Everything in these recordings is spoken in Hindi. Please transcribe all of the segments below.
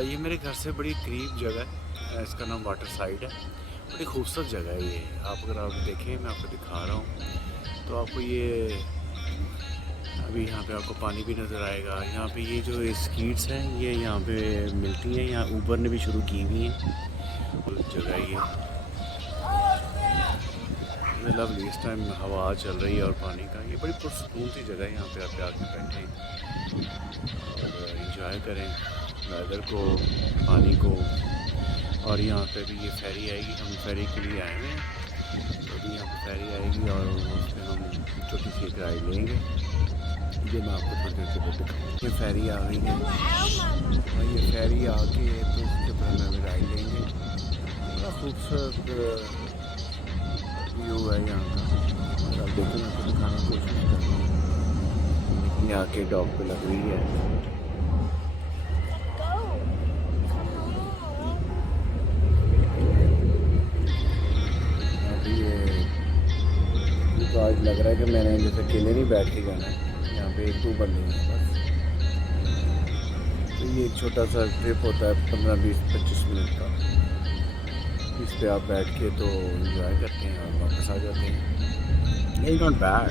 ये मेरे घर से बड़ी करीब जगह है। इसका नाम वाटर साइड है। बड़ी खूबसूरत जगह है ये। आप अगर आप देखें, मैं आपको दिखा रहा हूँ तो आपको ये अभी यहाँ पे आपको पानी भी नज़र आएगा। यहाँ पे ये जो स्कीट्स हैं ये यहाँ पे मिलती हैं। यहाँ ऊबर ने भी शुरू की हुई हैं। और जगह ये लवली, इस टाइम हवा चल रही है और पानी का ये बड़ी पुरसकून सी जगह है। यहाँ पे आप आके बैठें और इंजॉय करें वेदर को, पानी को। और यहाँ पे भी ये फेरी आएगी, हम फेरी के लिए आए हुए हैं। तो अभी यहाँ पे फेरी आएगी और उस पर हम छोटी सी एक राइड लेंगे। ये मैं आपको थोड़ी देर के बाद दिखाऊँ। ये फेरी आ गई है और ये फेरी आके तो इसके ऊपर हम अभी राइड लेंगे। बड़ा खूबसूरत व्यू है यहाँ का। और आप देखें, मैं आपको दिखाने की कोशिश कर रहा हूँ। ये आके डॉग पे लग रही है। अभी ये तो आज लग रहा है कि मैंने जैसे अकेले नहीं बैठ के जाना है। यहाँ पे एक दो बंदे हैं बस। तो ये एक छोटा सा ट्रिप होता है 15-20-25 मिनट का। इस पे आप बैठ के तो इंजॉय करते हैं और वापस आ जाते हैं। It's not bad,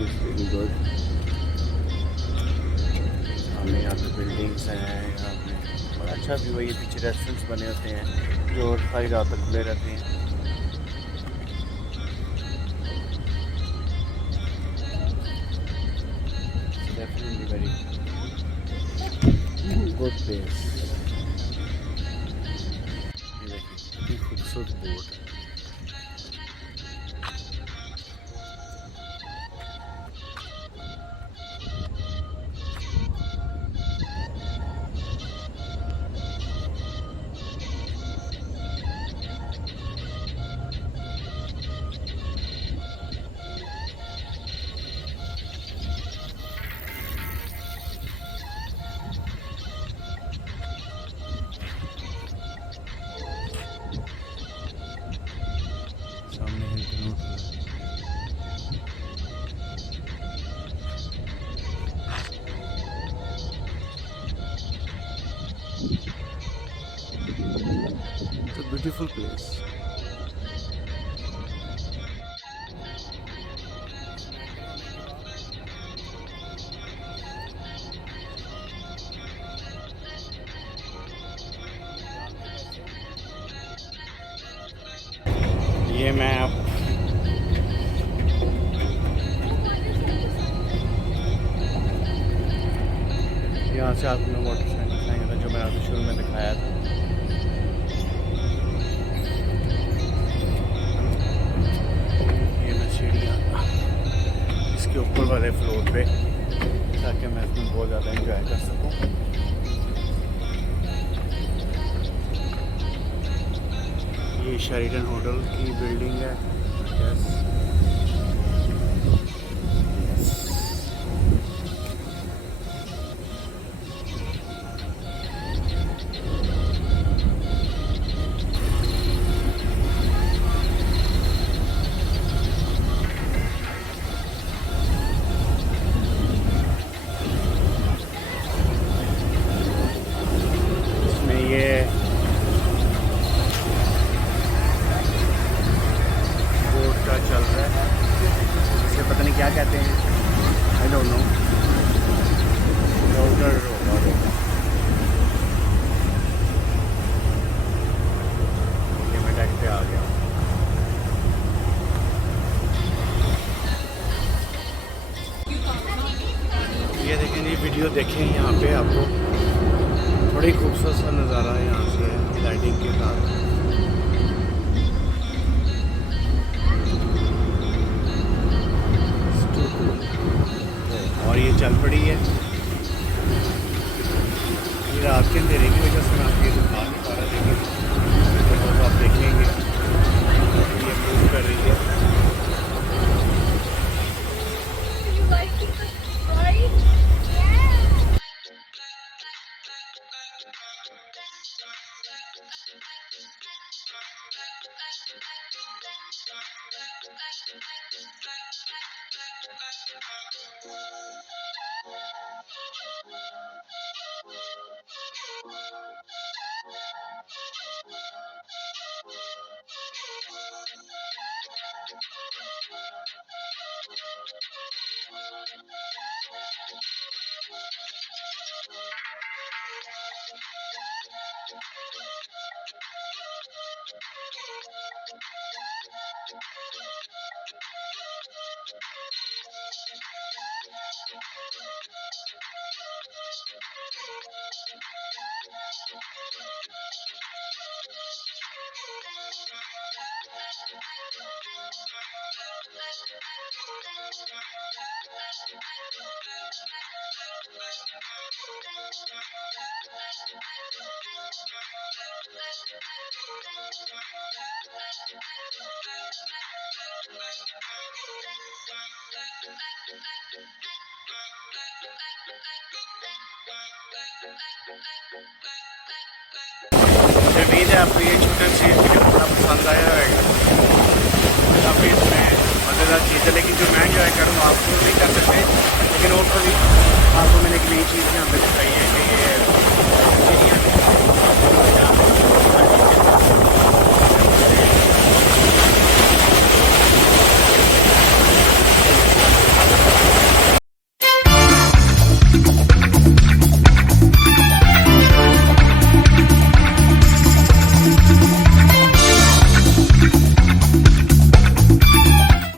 it's really good. सामने यहाँ पे बिल्डिंग्स हैं। यहाँ पे बड़ा अच्छा व्यू है। ये पीछे रेस्टोरेंट्स बने होते हैं जो सारी रात तक खुले रहते हैं। Definitely very good place. ये देखिए कितनी खूबसूरत बोट है। सामने हिल्टन होटल है। It's a beautiful place. ये मैं आप यहाँ से आपको मैं वाटर साइड दिखाएंगे था जो मैंने आपको शुरू में दिखाया था। ये मैं सीढ़ियाँ इसके ऊपर वाले फ्लोर पे, ताकि मैं इसमें बहुत ज़्यादा इंजॉय कर सकूँ। ये शेरिडन होटल की बिल्डिंग है। यस, इसमें ये बोट का चल रहा है। इसे पता नहीं क्या कहते हैं, आई डोंट नो। उधर होगा, ये मैं डेक पे आ गया। ये देखें, ये वीडियो देखें, यहाँ पे आपको बड़ी खूबसूरत सा नज़ारा है यहाँ से लाइटिंग के साथ। और ये चल पड़ी है। ये रात के अंधेरे की वजह से मैं आपको ये दिखा नहीं पा रहा, लेकिन तो आप देखेंगे ये मूव कर रही है। मुझे उम्मीद है आपको ये छोटा सी वीडियो बड़ा पसंद आया होगा। काफ़ी इसमें मज़ेदार चीज़ है, लेकिन जो मैं इंजॉय करूँ आपको नहीं कर सकते, लेकिन होपफुली आपको मैंने एक नई चीज़ यहाँ पे